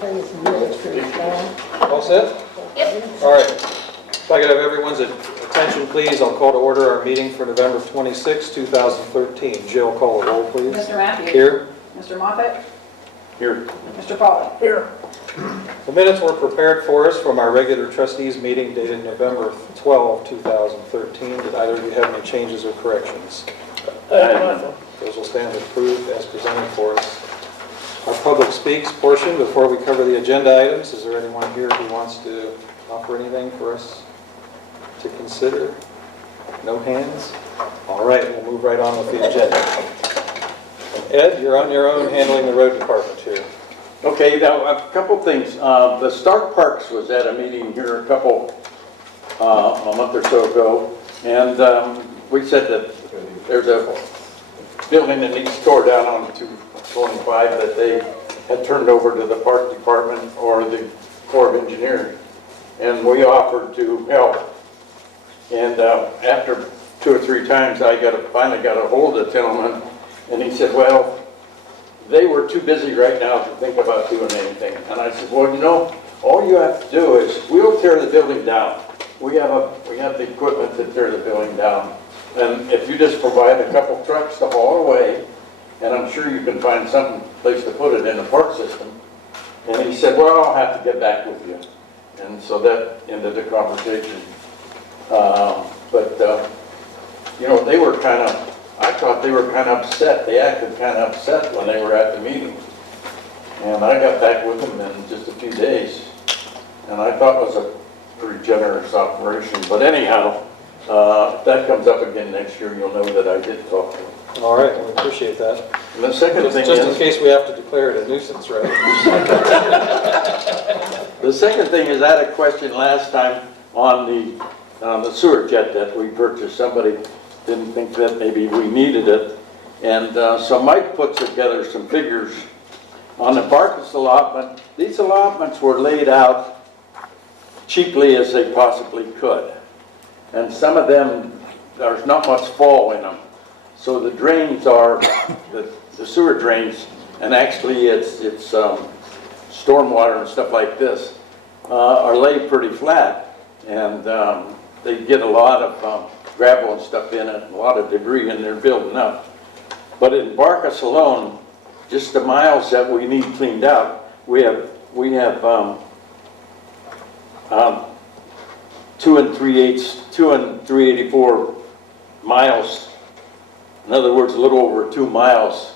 All set? Yep. All right. If I could have everyone's attention, please, I'll call to order our meeting for November 26, 2013. Jill, call the roll, please. Mr. Matthews. Here. Mr. Moffett. Here. Mr. Paul. Here. The minutes were prepared for us from our regular trustees meeting dated November 12, 2013. Did either of you have any changes or corrections? Those will stand approved as presented for us. Our public speaks portion, before we cover the agenda items, is there anyone here who wants to offer anything for us to consider? No hands? All right, we'll move right on with the agenda. Ed, you're on your own handling the road department here. Okay, now a couple things. The Stark Parks was at a meeting here a month or so ago, and we said that there's a building that needs tore down on 225 that they had turned over to the Park Department or the Corps of Engineers, and we offered to help. And after 2 or 3 times, I finally got a hold of the gentleman, and he said, well, they were too busy right now to think about doing anything. And I said, well, you know, all you have to do is we'll tear the building down. We have the equipment to tear the building down. And if you just provide a couple trucks to haul away, and I'm sure you can find some place to put it in the park system. And he said, well, I'll have to get back with you. And so that ended the conversation. You know, they were I thought they were kind of upset. They acted kind of upset when they were at the meeting. And I got back with them in just a few days. And I thought it was a pretty generous operation. But anyhow, if that comes up again next year, you'll know that I did talk to them. All right, we appreciate that. And the second thing Just in is, case we have to declare it a nuisance, right? the second thing is I had a question last time on the sewer jet that we purchased. Somebody didn't think that maybe we needed it. And so Mike put together some figures on the Barkus allotment. These allotments were laid out cheaply as they possibly could. And some of them, there's not much fall in them. So the drains are, the sewer drains, and actually it's stormwater and stuff like this, are laid pretty flat. And they get a lot of gravel and stuff in it, a lot of debris, and they're building up. But in Barkus alone, just the miles that we need cleaned out, we have 2 3/84 miles. In other words, a little over 2 miles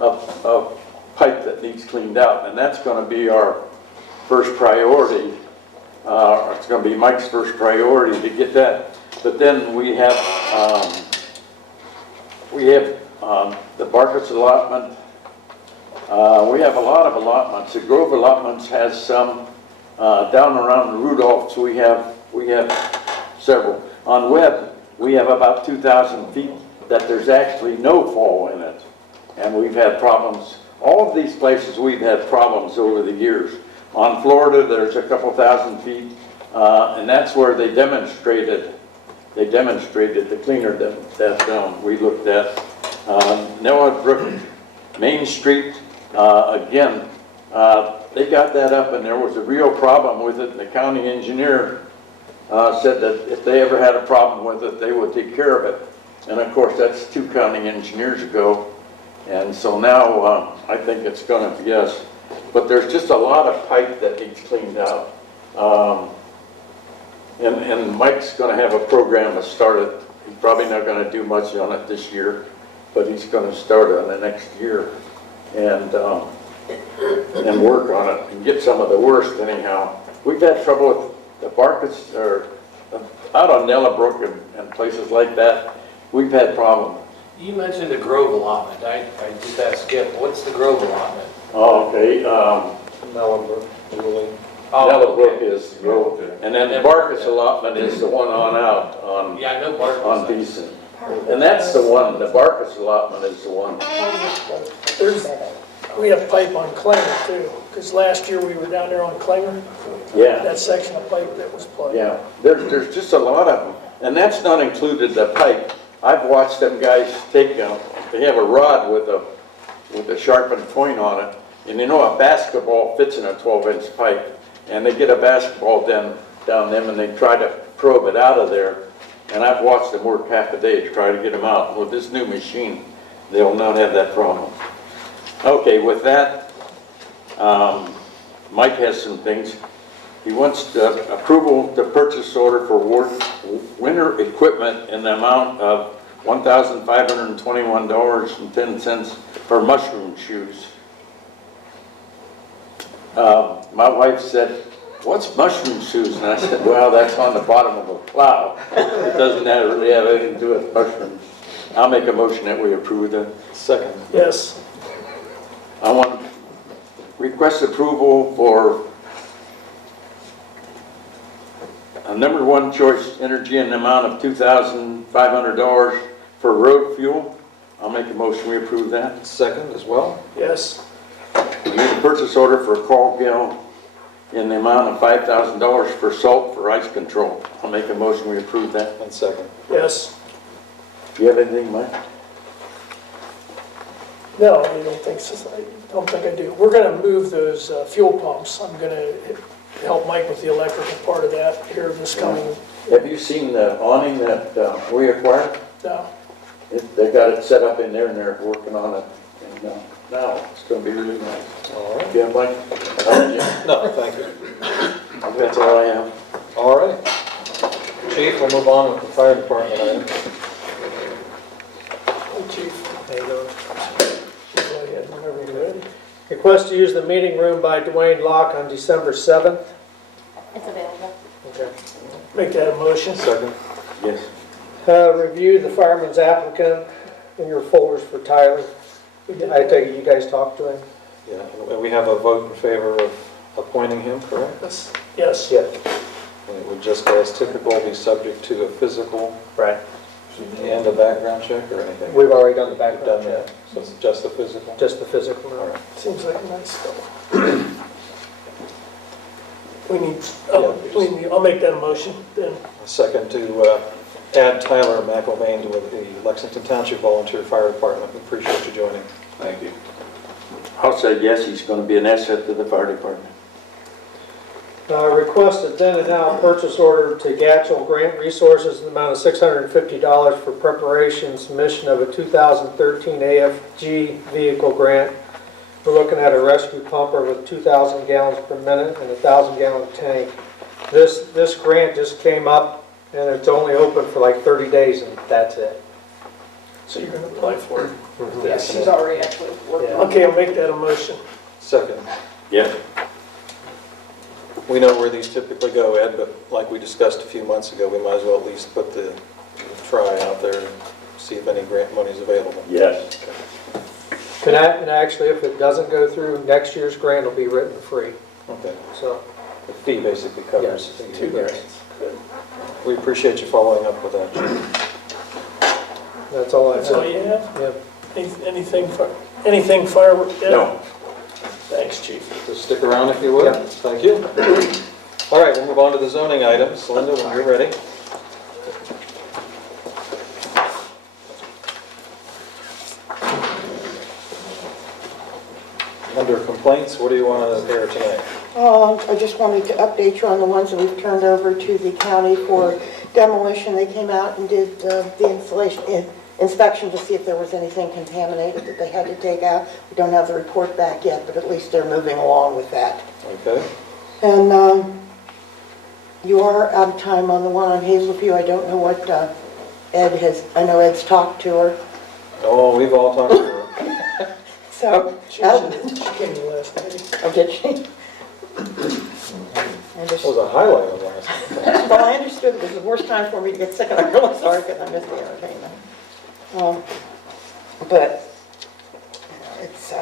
of pipe that needs cleaned out, and that's going to be our first priority. It's going to be Mike's first priority to get that. But then we have the Barkus allotment. We have a lot of allotments. The Grove allotments has some down around Rudolph's. We have several. On Webb, we have about 2,000 feet that there's actually no fall in it, and we've had problems. All of these places we've had problems over the years. On Florida, there's a couple thousand feet, and that's where they demonstrated the cleaner that we looked at. Noah Brook, Main Street, again, they got that up, and there was a real problem with it, and the county engineer said that if they ever had a problem with it, they would take care of it. And of course, that's 2 county engineers ago, and so now I think it's going to be yes. But there's just a lot of pipe that needs cleaned out. And Mike's going to have a program to start it. He's probably not going to do much on it this year, but he's going to start it on the next year and work on it and get some of the worst anyhow. We've had trouble with the Barkus, or out on Nellabrook and places like that. We've had problems. You mentioned the Grove allotment. I just asked Skip, what's the Grove allotment? Oh, okay. Nellabrook, Julie. Nellabrook is Grove, and then the Barkus allotment is the one on out on Yeah, I know Barkus. on Beeson. And that's the one. The Barkus allotment is the one. We have pipe on Clanger too, because last year we were down there on Clanger, Yeah. that section of pipe that was plugged. Yeah, there's just a lot of them, and that's not included the pipe. I've watched them guys take, they have a rod with a sharpened point on it, And you know, a basketball fits in a 12-inch pipe, and they get a basketball down them, and they try to probe it out of there. And I've watched them work half a day to try to get them out. With this new machine, they'll not have that problem. Okay, with that, Mike has some things. He wants approval to purchase order for winter equipment in the amount of $1,521.10 for mushroom shoes. My wife said, "What's mushroom shoes?" And I said, "Well, that's on the bottom of a plow. It doesn't really have anything to do with mushrooms." I'll make a motion that we approve that. Second. Yes. I want to request approval for a number one choice energy in the amount of $2,500 for road fuel. I'll make a motion we approve that. Second as well. Yes. We need a purchase order for Colgill in the amount of $5,000 for salt for ice control. I'll make a motion we approve that. And second. Yes. Do you have anything, Mike? No, I don't think so. I don't think I do. We're gonna move those fuel pumps. I'm gonna help Mike with the electrical part of that here this coming, Have you seen the awning that we acquired? no. They got it set up in there and they're working on it. And now it's going to be really nice. All right. Yeah, Mike? No, thank you. That's all I have. All right. Chief, we'll move on with the fire department item. Hey, Chief. How you doing? Go ahead whenever you're ready. Request to use the meeting room by Dwayne Locke on December 7th. It's available. Okay. Make that a motion. Second. Yes. Review the fireman's applicant in your folders for Tyler. We did I that. take it you guys talked to him? Yeah, and we have a vote in favor of appointing him, correct? Yes. Yeah. And it would just, as typical, be subject to a physical Right. and a background check or anything? We've already done the We've background done check. that, so it's just the physical? Just the physical. All right. Seems like a nice fellow. I'll make that a motion then. A second to add Tyler McIlvain to the Lexington Township Volunteer Fire Department. We appreciate you joining. Thank you. I'll say yes, he's going to be an asset to the fire department. Requested then and now purchase order to Gatchel Grant Resources in the amount of $650 for preparation submission of a 2013 AFG vehicle grant. We're looking at a rescue pumper with 2,000 gallons per minute and a 1,000-gallon tank. This grant just came up and it's only open for like 30 days and that's it. So you're gonna apply for it. Yeah, she's already actually working. Yeah. Okay, I'll make that a motion. Second. Yes. We know where these typically go, Ed, but like we discussed a few months ago, we might as well at least put the try out there and see if any grant money is available. Yes. And actually, if it doesn't go through, next year's grant will be written free. Okay. So, The fee basically covers. yes, Two grants. Good. We appreciate you following up with that, Chief. that's all I That's all have. you have? Yeah. Anything firework? Ed? No. Thanks, Chief. Just stick around if you would. Yeah. Thank you. All right, we'll move on to the zoning items. Linda, when you're ready. Under complaints, what do you want to hear tonight? I just wanted to update you on the ones that we've turned over to the county for demolition. They came out and did the inspection to see if there was anything contaminated that they had to take out. We don't have the report back yet, but at least they're moving along with that. Okay. And you are out of time on the one on Hazelview. I don't know what Ed has, I know Ed's talked to her. Oh, we've all talked to her. So, She came to last meeting. oh, did she? That was a highlight of last night. Well, I understood it was the worst time for me to get sick, and I'm really sorry because I missed the entertainment. But it's,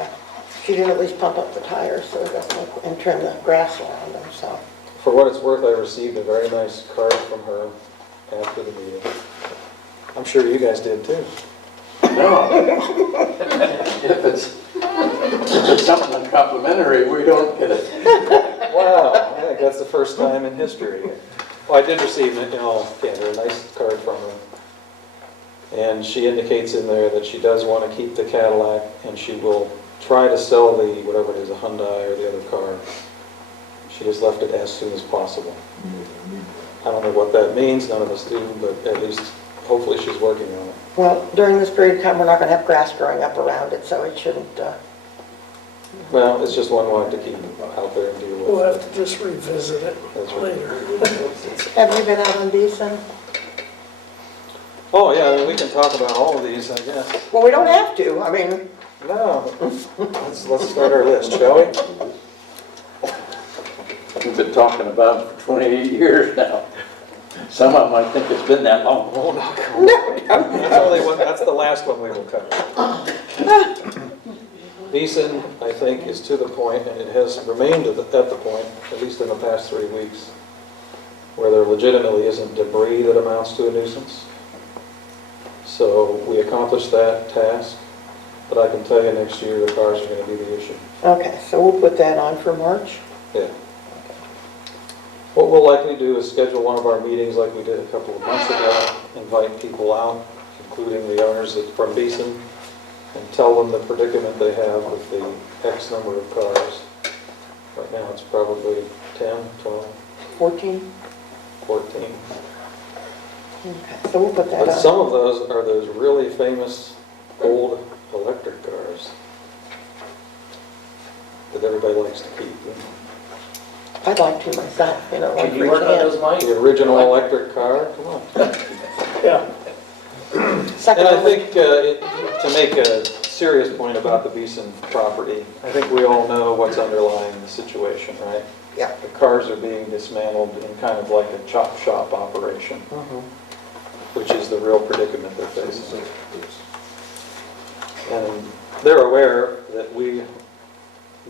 she did at least pump up the tires so it doesn't look, and trim the grass around them, so. For what it's worth, I received a very nice card from her after the meeting. I'm sure you guys did too. No. If it's something complimentary, we don't get it. Wow, I think that's the first time in history. Well, I did receive, in all candor, a nice card from her. And she indicates in there that she does want to keep the Cadillac and she will try to sell the, whatever it is, a Hyundai or the other car. She just left it as soon as possible. I don't know what that means, none of us do, but at least hopefully she's working on it. Well, during this period of time, we're not going to have grass growing up around it, so it shouldn't, Well, it's just one we'll have to keep out there and deal with. We'll have to just revisit it That's right. later. have you been out on Beeson? Oh, yeah, I mean, we can talk about all of these, I guess. Well, we don't have to, I mean, No, let's start our list, shall we? We've been talking about it for 28 years now. Some of them, I think it's been that long. Oh, no. That's only one, that's the last one we will cover. Beeson, I think, is to the point, and it has remained at the point, at least in the past 3 weeks, where there legitimately isn't debris that amounts to a nuisance. So we accomplished that task, but I can tell you next year the cars are going to be the issue. okay, so we'll put that on for March. Yeah. What we'll likely do is schedule one of our meetings like we did a couple of months ago, invite people out, including the owners from Beeson, and tell them the predicament they have with the X number of cars. Right now it's probably 10, 12, 14? 14. Okay, so we'll put that But on. some of those are those really famous old electric cars that everybody likes to keep. I'd like to myself, you know, Can like you work on those, Mike? The original electric car, come on. Yeah, second And I only. think to make a serious point about the Beeson property, I think we all know what's underlying the situation, right? Yeah. The cars are being dismantled in kind of like a chop shop operation, Mhm. which is the real predicament they're facing. And they're aware that we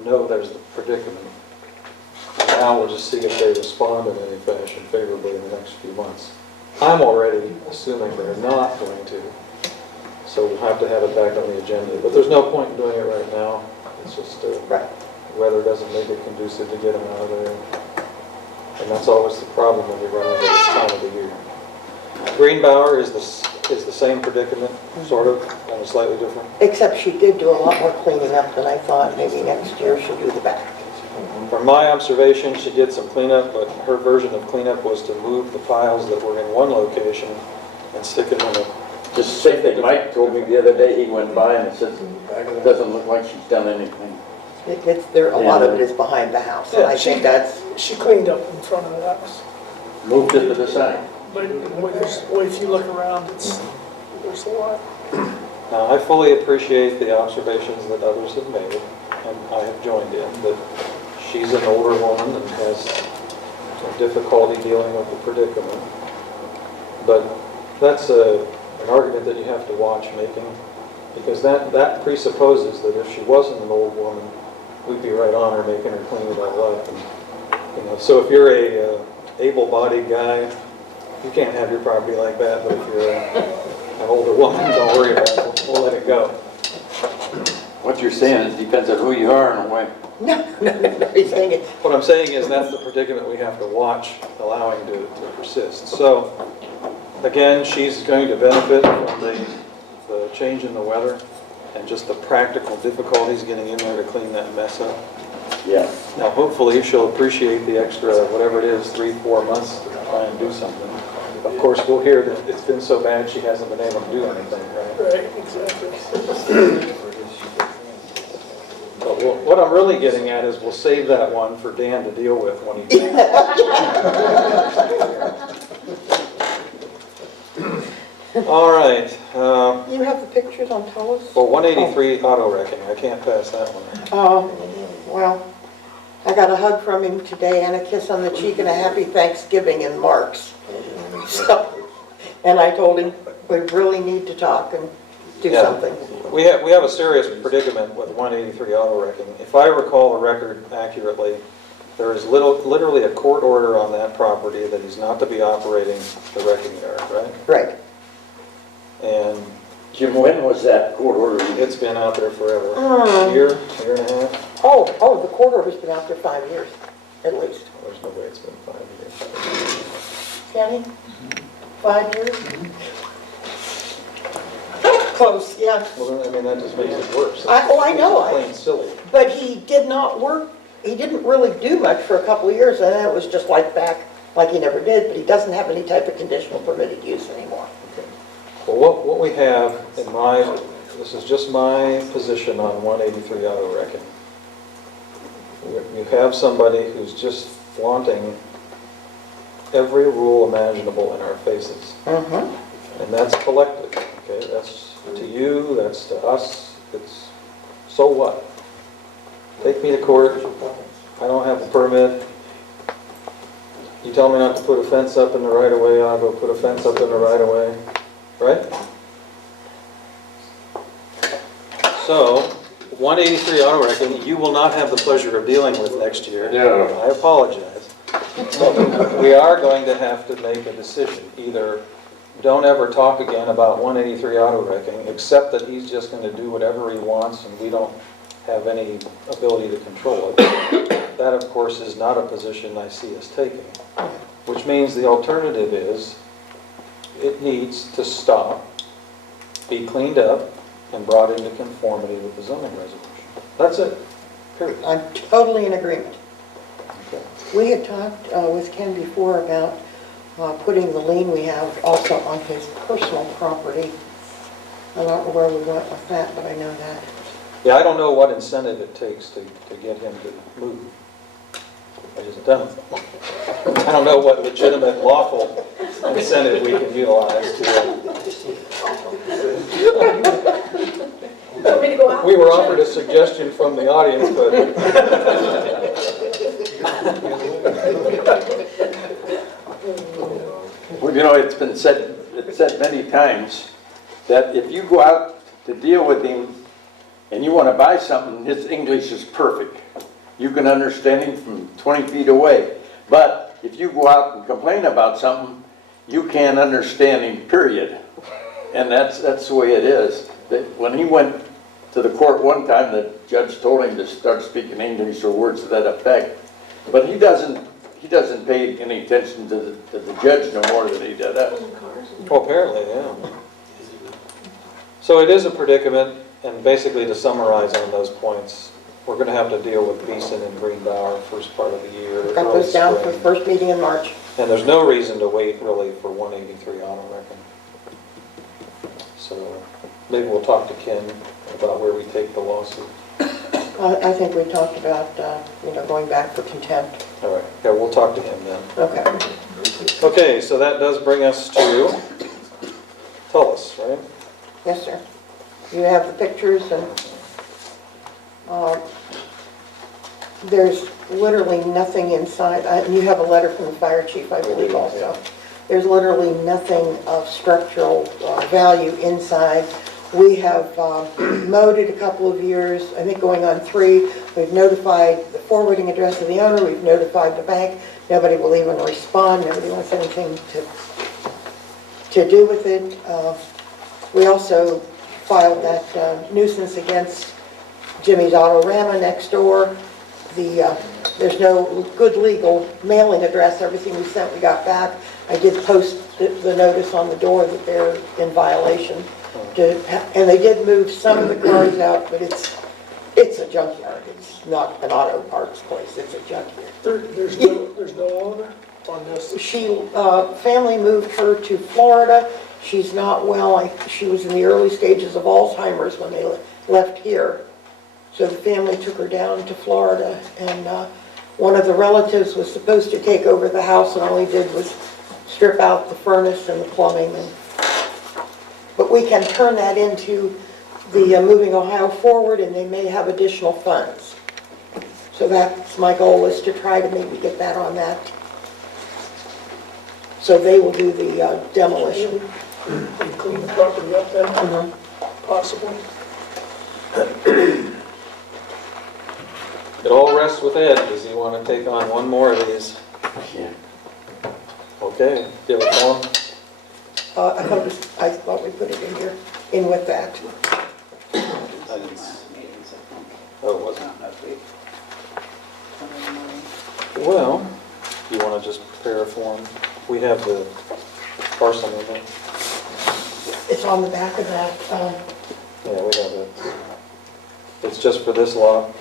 know there's the predicament. Now we'll just see if they respond in any fashion favorably in the next few months. I'm already assuming they're not going to, so we'll have to have it back on the agenda. But there's no point in doing it right now. It's just Right. weather doesn't make it conducive to get them out of there. And that's always the problem when we run into this time of the year. Greenbauer is the same predicament, sort of, only slightly different. Except she did do a lot more cleaning up than I thought. Maybe next year she'll do the back. From my observation, she did some cleanup, but her version of cleanup was to move the piles that were in one location and stick them in a... Just same thing Mike told me the other day, he went by and it says, it doesn't look like she's done anything. It's there, a lot of it is behind the house, and I think that's, she cleaned up in front of the house. Moved it to the side. But if you look around, there's a lot. Now, I fully appreciate the observations that others have made, and I have joined in, that she's an older woman and has difficulty dealing with the predicament. But that's an argument that you have to watch making, because that presupposes that if she wasn't an old woman, we'd be right on her making her clean it all up. And, so if you're a able-bodied guy, you can't have your property like that, but if you're an older woman, don't worry about it. We'll let it go. What you're saying is depends on who you are in a way. no, he's saying it. What I'm saying is that's the predicament we have to watch allowing to persist. So, again, she's going to benefit from the change in the weather and just the practical difficulties getting in there to clean that mess up. Yeah. Now, hopefully, she'll appreciate the extra, whatever it is, 3-4 months to try and do something. Of course, we'll hear that it's been so bad she hasn't been able to do anything, right? Right, exactly. But what I'm really getting at is we'll save that one for Dan to deal with when he comes. All right. You have the pictures on Telus? Well, 183 auto wrecking, I can't pass that one. Well, I got a hug from him today and a kiss on the cheek and a happy Thanksgiving in Mark's. So, and I told him we really need to talk and do Yeah. something. We have a serious predicament with 183 auto wrecking. If I recall the record accurately, there is literally a court order on that property that he's not to be operating the wrecking yard, right? Right. And Jim, when was that court order? it's been out there forever. A year and a half? Oh, the court order's been out there 5 years, at least. There's no way it's been 5 years. Kenny? 5 years? close, yeah. Well, I mean, that just makes it worse. I know. It's plain silly. But he did not work, he didn't really do much for a couple of years, and then it was just like back, like he never did, but he doesn't have any type of conditional permitted use anymore. Well, what we have in this is just my position on 183 auto wrecking. You have somebody who's just flaunting every rule imaginable in our faces. And that's collective, okay? That's to you, that's to us, it's, so what? Take me to court, I don't have a permit. You tell me not to put a fence up in the right of way, I'll go put a fence up in the right of way, right? So, 183 auto wrecking, you will not have the pleasure of dealing with next year. No. I apologize. But we are going to have to make a decision. Either don't ever talk again about 183 auto wrecking, except that he's just going to do whatever he wants and we don't have any ability to control it. That, of course, is not a position I see us taking. Which means the alternative is it needs to stop, be cleaned up, and brought into conformity with the zoning resolution. That's it, period. I'm totally in agreement. Okay. We had talked with Ken before about putting the lien we have also on his personal property. I don't know where we went with that, but I know that. Yeah, I don't know what incentive it takes to get him to move. I just don't. I don't know what legitimate, lawful incentive we can utilize to. We were offered a suggestion from the audience, but. Well, you know, it's said many times that if you go out to deal with him and you want to buy something, his English is perfect. You can understand him from 20 feet away. But if you go out and complain about something, you can't understand him, period. And that's the way it is. That when he went to the court one time, the judge told him to start speaking English or words to that effect. But he doesn't pay any attention to the judge no more than he did us. Well, apparently, yeah. So it is a predicament, and basically to summarize on those points, we're going to have to deal with Beeson and Greenbauer first part of the year. Got early those down for spring. the first meeting in March. And there's no reason to wait really for 183 auto wrecking. So maybe we'll talk to Ken about where we take the lawsuit. I think we talked about, going back for contempt. All right, yeah, we'll talk to him then. Okay. Okay, so that does bring us to Tullis, right? Yes, sir. You have the pictures and there's literally nothing inside. And you have a letter from the fire chief, I believe, also. There's literally nothing of structural value inside. We have mowed it a couple of years, I think going on 3. We've notified the forwarding address of the owner, we've notified the bank. Nobody will even respond, nobody wants anything to do with it. We also filed that nuisance against Jimmy's Autorama next door. There's no good legal mailing address, everything we sent we got back. I did post the notice on the door that they're in violation. And they did move some of the cars out, but it's a junkyard. It's not an auto parts place, it's a junkyard. There's no owner on this? Family moved her to Florida. She's not well. She was in the early stages of Alzheimer's when they left here. So the family took her down to Florida, and one of the relatives was supposed to take over the house, and all he did was strip out the furnace and the plumbing. But we can turn that into the Moving Ohio Forward, and they may have additional funds. So that's my goal, is to try to maybe get that on that. So they will do the demolition. You clean the property up then, possibly? It all rests with Ed. Does he want to take on one more of these? Yeah. Okay, give it to him. I thought we put it in here, in with that. I didn't. Oh, it wasn't. Well, you want to just prepare a form? We have the parcel number. It's on the back of that Yeah, we have it. It's just for this lot,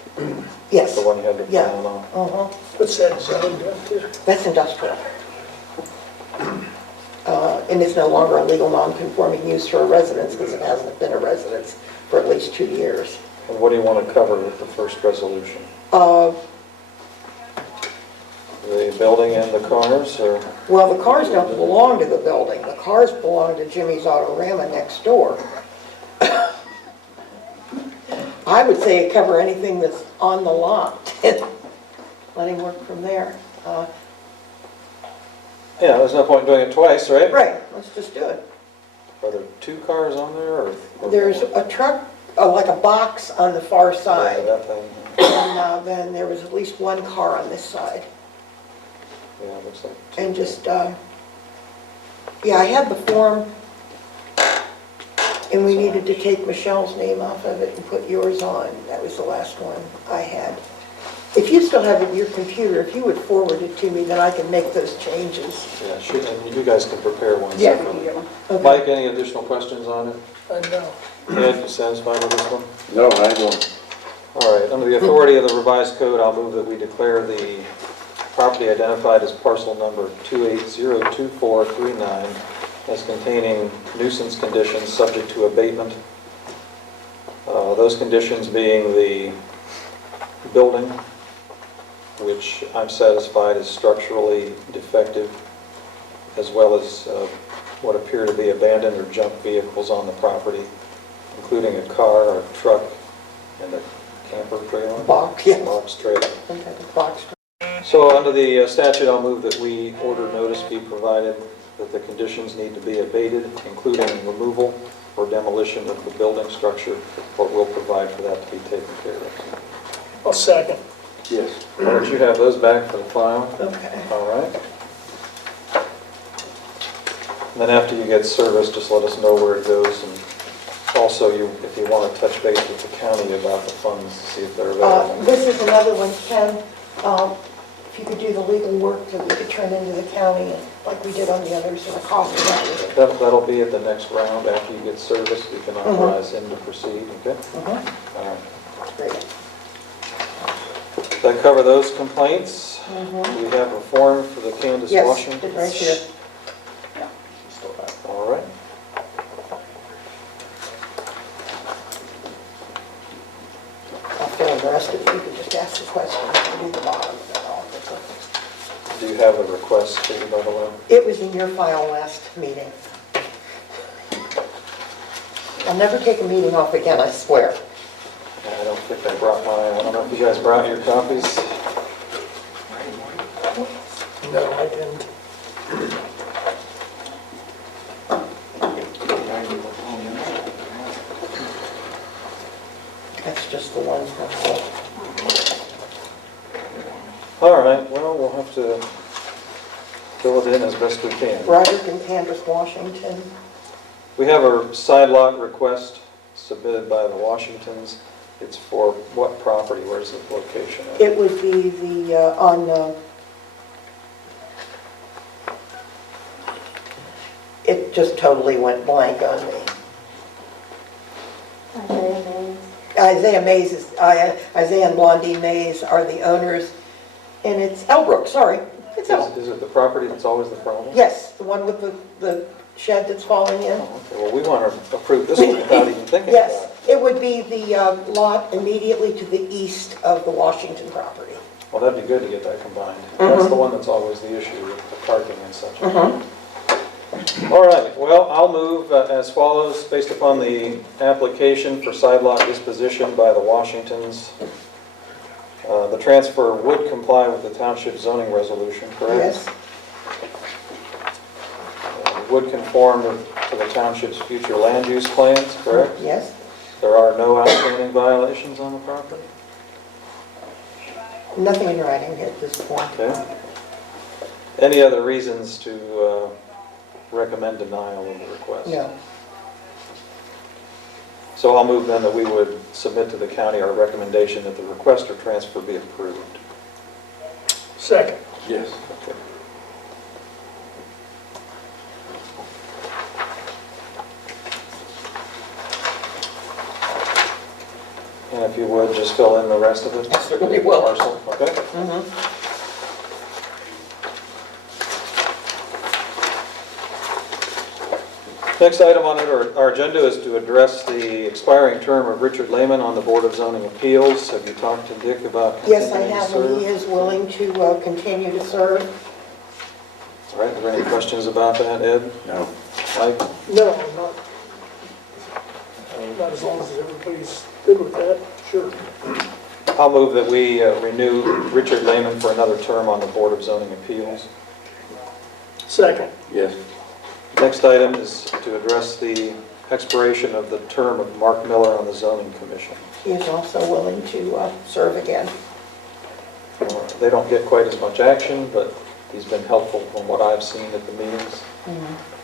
Yes. the one you had the Yeah. plan on. Uh-huh. What's that zone down to? That's industrial. And it's no longer a legal non-conforming use for a residence because it hasn't been a residence for at least 2 years. And what do you want to cover with the first resolution? Uh, The building and the cars, or? Well, the cars don't belong to the building. The cars belong to Jimmy's Autorama next door. I would say cover anything that's on the lot. Let him work from there. Yeah, there's no point in doing it twice, right? Right, let's just do it. Are there 2 cars on there, or? There's a truck, like a box on the far Yeah, side, that thing. and then there was at least 1 car on this side. Yeah, it looks like 2. And just, yeah, I had the form, and we needed to take Michelle's name off of it and put yours on. That was the last one I had. If you still have it in your computer, if you would forward it to me, then I can make those changes. Yeah, shoot, and you guys can prepare one Yeah. separately. Okay. Mike, any additional questions on it? No. Ed, you satisfied with this one? No, I don't. All right, under the authority of the revised code, I'll move that we declare the property identified as parcel number 2802439 as containing nuisance conditions subject to abatement. Those conditions being the building, which I'm satisfied is structurally defective, as well as what appear to be abandoned or junk vehicles on the property, including a car, a truck, and a camper trailer. Box, yes. Box trailer. Okay, the box. So under the statute, I'll move that we order notice be provided that the conditions need to be abated, including removal or demolition of the building structure, or we'll provide for that to be taken care of. I'll second. Yes. Why don't you have those back for the file? Okay. All right. And then after you get service, just let us know where it goes, and also if you want to touch base with the county about the funds, see if they're available. This is another one, Ken, if you could do the legal work that we could turn into the county, like we did on the others, and the cost of that. That'll be at the next round. After you get service, we can authorize him to proceed, okay? All right. Great. Did I cover those complaints? Do we have a form for the Candace Yes, Washington? it's right here. All right. I'll fill in the rest of it, you can just ask the questions and do the bottom of it all. Do you have a request for you, by the way? It was in your file last meeting. I'll never take a meeting off again, I swear. I don't think I brought mine. I don't know if you guys brought your copies. No, I didn't. That's just the one. That's all. All right, well, we'll have to fill it in as best we can. Roderick and Candace Washington. We have a side lot request submitted by the Washingtons. It's for what property? Where's the location at? It would be the, it just totally went blank on me. Isaiah Mays is, Isaiah and Blondie Mays are the owners, and it's Elbrook, sorry. It's Elbrook. Is it the property that's always the problem? Yes, the one with the shed that's falling in. Oh, okay. Well, we want to approve this one without even thinking about Yes, it. it would be the lot immediately to the east of the Washington property. Well, that'd be good to get that combined. That's the one that's always the issue with the parking and such. All right, well, I'll move as follows, based upon the application for side lot disposition by the Washingtons. The transfer would comply with the township zoning resolution, correct? Yes, Would conform to the township's future land use plans, correct? yes. There are no outstanding violations on the property? Nothing in writing at this point. Okay. Any other reasons to recommend denial of the request? No. So I'll move then that we would submit to the county our recommendation that the request or transfer be approved. Second. Yes. Okay. And if you would, just fill in the rest of it. I certainly will. Parcel, okay? Mhm. Next item on our agenda is to address the expiring term of Richard Lehman on the Board of Zoning Appeals. Have you talked to Dick about Yes, I continuing to have, and he serve? is willing to continue to serve. All right, are there any questions about that, Ed? No. Mike? No, not as long as everybody's good with that, sure. I'll move that we renew Richard Lehman for another term on the Board of Zoning Appeals. Second, Yes. Next item is to address the expiration of the term of Mark Miller on the Zoning Commission. He is also willing to serve again. They don't get quite as much action, but he's been helpful from what I've seen at the meetings.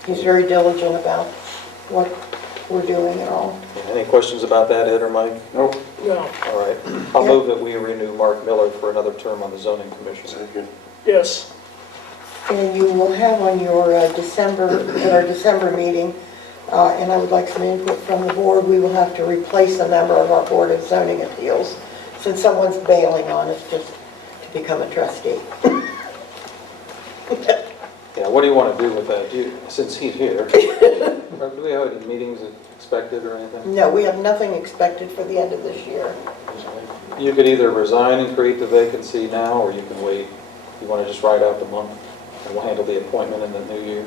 He's very diligent about what we're doing and all. Any questions about that, Ed or Mike? Nope. no, All right. I'll move that we renew Mark Miller for another term on the Zoning Commission. Second. yes, And you will have on your at our December meeting, and I would like some input from the board, we will have to replace a member of our Board of Zoning Appeals, since someone's bailing on us just to become a trustee. Yeah, what do you want to do with that? Since he's here, do we have any meetings expected or anything? No, we have nothing expected for the end of this year. You could either resign and create the vacancy now, or you can wait. You want to just ride out the month, and we'll handle the appointment in the new year.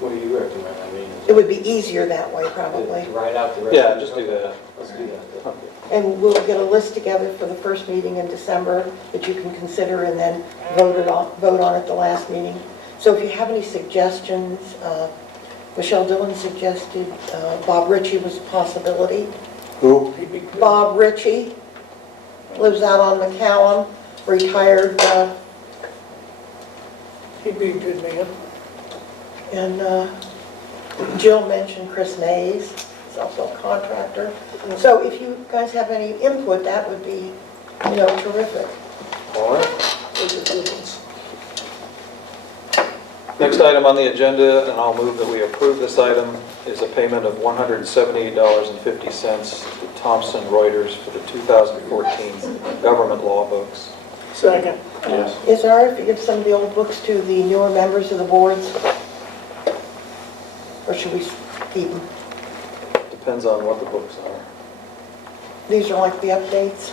What do you recommend? I mean, It would be easier that way, probably. to write out the rest? Yeah, of it? just do that. Let's do that. Okay. And we'll get a list together for the first meeting in December that you can consider and then vote on at the last meeting. So if you have any suggestions, Michelle Dillon suggested Bob Ritchie was a possibility. Who? he'd be good. Bob Ritchie lives out on McCallum, retired, He'd be a good man. and Jill mentioned Chris Mays, he's also a contractor. So if you guys have any input, that would be, terrific. All right. Those are good ones. Next item on the agenda, and I'll move that we approve this item, is a payment of $178.50 to Thomson Reuters for the 2014 government law books. Second, Yes. Is it all right if you give some of the old books to the newer members of the boards? Or should we keep them? Depends on what the books are. These are like the updates.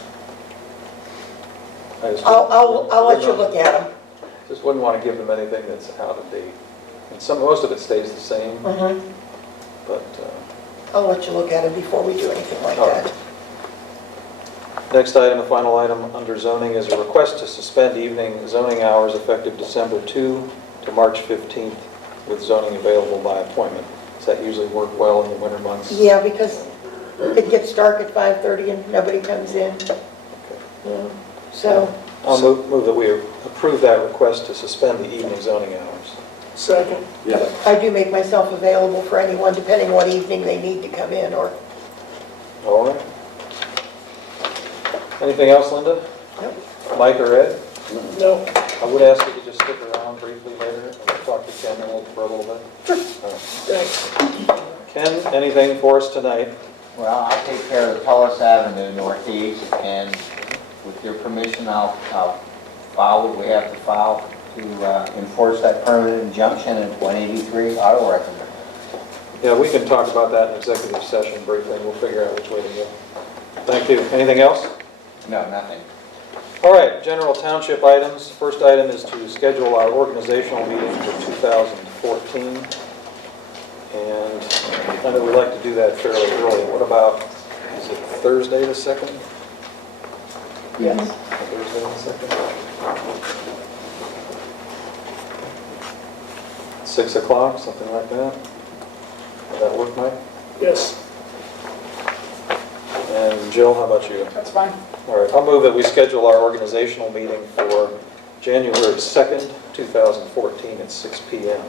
I just- I'll let you look at them. Just wouldn't want to give them anything that's out of date. And most of it stays the same, but I'll let you look at them before we do anything like All right. that. next item, the final item under zoning, is a request to suspend evening zoning hours effective December 2 to March 15th with zoning available by appointment. Does that usually work well in the winter months? Yeah, because it gets dark at 5:30 and nobody comes in. Yeah. So, I'll move that we approve that request to suspend the evening zoning hours. second, Yes. I do make myself available for anyone, depending what evening they need to come in, or, All right. Anything else, Linda? Nope. Mike or Ed? no, I would ask you to just stick around briefly later and talk to Ken for a little bit. All right. thanks. Ken, anything for us tonight? Well, I'll take care of the Tullis Avenue northeast, and with your permission, I'll file what we have to file to enforce that permanent injunction at 183 Auto Recommend. Yeah, we can talk about that in executive session briefly, and we'll figure out which way to go. Thank you. Anything else? No, nothing. All right, general township items. First item is to schedule our organizational meeting for 2014. And I know we like to do that fairly early. What about, is it Thursday the 2nd? yes. Thursday the 2nd? 6 o'clock, something like that? Would that work, Mike? Yes, And Jill, how about you? That's fine. All right, I'll move that we schedule our organizational meeting for January 2nd, 2014 at 6 p.m.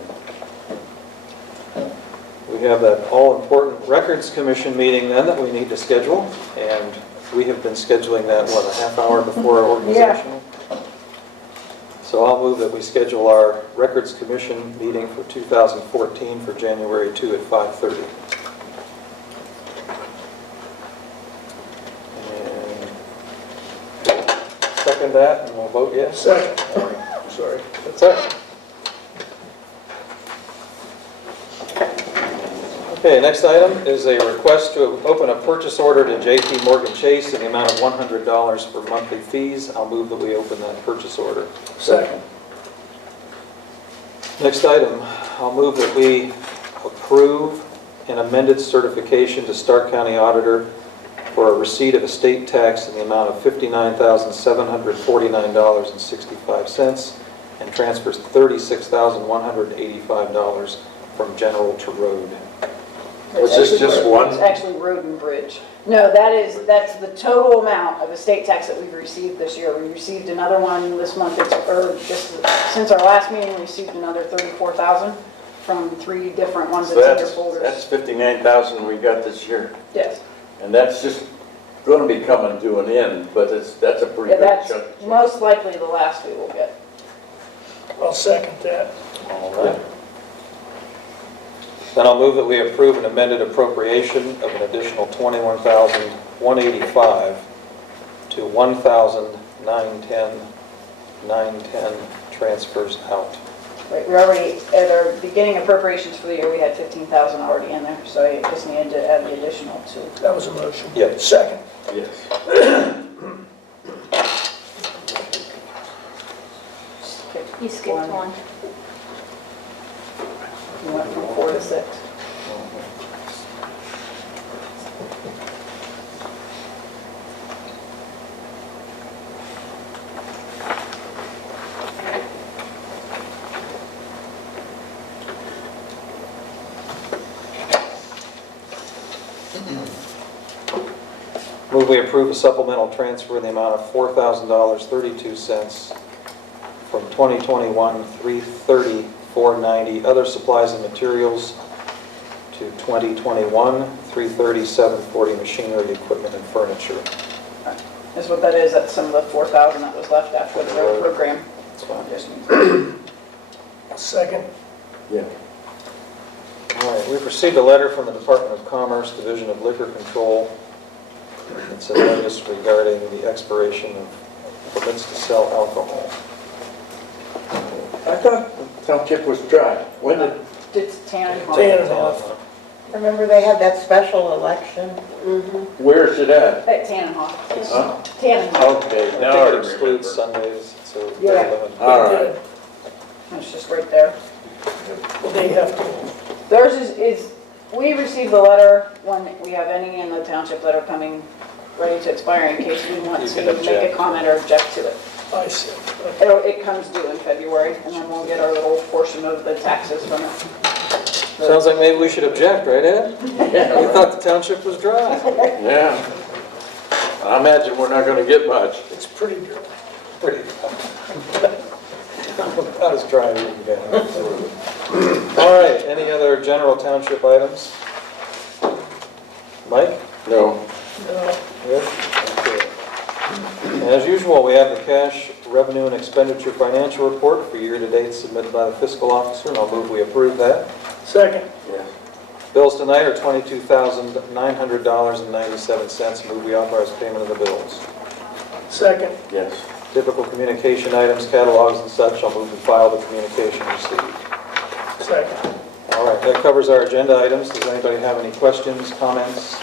We have that all-important Records Commission meeting then that we need to schedule, and we have been scheduling that, what, a half hour before our organizational? So I'll move that we schedule our Records Commission meeting for 2014 for January 2 at 5:30. that, and we'll vote yes. Second. Sorry. That's it. Okay, next item is a request to open a purchase order to JP Morgan Chase in the amount of $100 for monthly fees. I'll move that we open that purchase order. Second. Next item, I'll move that we approve an amended certification to Stark County Auditor for a receipt of a state tax in the amount of $59,749.65 and transfers $36,185 from general to road. Was this just one? It's actually road and bridge. No, that's the total amount of the state tax that we've received this year. We received another one this month, or just since our last meeting, we received another 34,000 from 3 different ones So that's in your that's folders. 59,000 we got this year. Yes. And that's just going to be coming to an end, but that's a pretty Yeah, good that's chunk. most likely the last we will get. I'll second that. All right. Then I'll move that we approve an amended appropriation of an additional $21,185 to $1,910,910 transfers out. Right, we already, at our beginning appropriations for the year, we had 15,000 already in there, so I just needed to add the additional to. That was a motion. Yep. Second. Yes. You skipped one. We went from 4 to 6. Move we approve a supplemental transfer in the amount of $4,000.32 from 2021-330-490 other supplies and materials to 2021-330-740 machinery, equipment, and furniture. That's what that is, that's some of the 4,000 that was left after the road program. That's fine. Just needs- Second. Yeah. All right, we've received a letter from the Department of Commerce, Division of Liquor Control. It's a notice regarding the expiration of permits to sell alcohol. I thought the township was dry. When did? It's tan and hot. Tan and hot. Remember they had that special election? Where's it at? Tan and hot. Huh? Tan and hot. Okay, I now I think it remember. excludes Sundays, so Yeah. they're limited. All right. It's just right there. Well, they have to, Theirs is, we receive the letter when we have any in the township that are coming ready to expire in case we want You to can make a object. comment or object to it. I see. It comes due in February, and then we'll get our little portion of the taxes from it. Sounds like maybe we should object, right, Ed? We thought the township was dry. Yeah. I imagine we're not going to get much. It's pretty good. Pretty dry. About as dry as you can get. All right, any other general township items? Mike? No. Good? Okay. As usual, we have the cash revenue and expenditure financial report for year-to-date submitted by the fiscal officer, and I'll move we approve that. Second. Yeah. Bills tonight are $22,900.97. Move we authorize payment of the bills. Second. Yes. Typical communication items, catalogs and such, I'll move and file the communication received. Second. All right, that covers our agenda items. Does anybody have any questions, comments,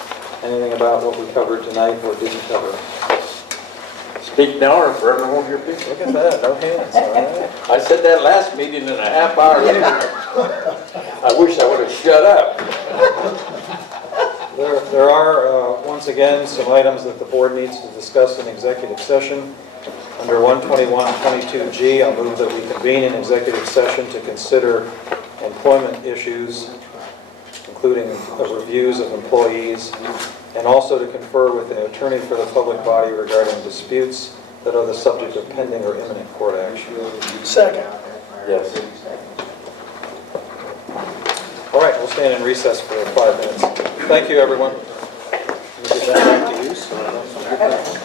anything about what we covered tonight or didn't cover? Speak now or forever hold your peace. Look at that, no hands, all right? I said that last meeting and a half hour later. I wish I would have shut up. There are, once again, some items that the board needs to discuss in executive session. Under 121.22G, I'll move that we convene an executive session to consider employment issues, including reviews of employees, and also to confer with the attorney for the public body regarding disputes that are the subject of pending or imminent court action. Second. Yes. All right, we'll stand in recess for 5 minutes. Thank you, everyone. We'll get that back to you, so-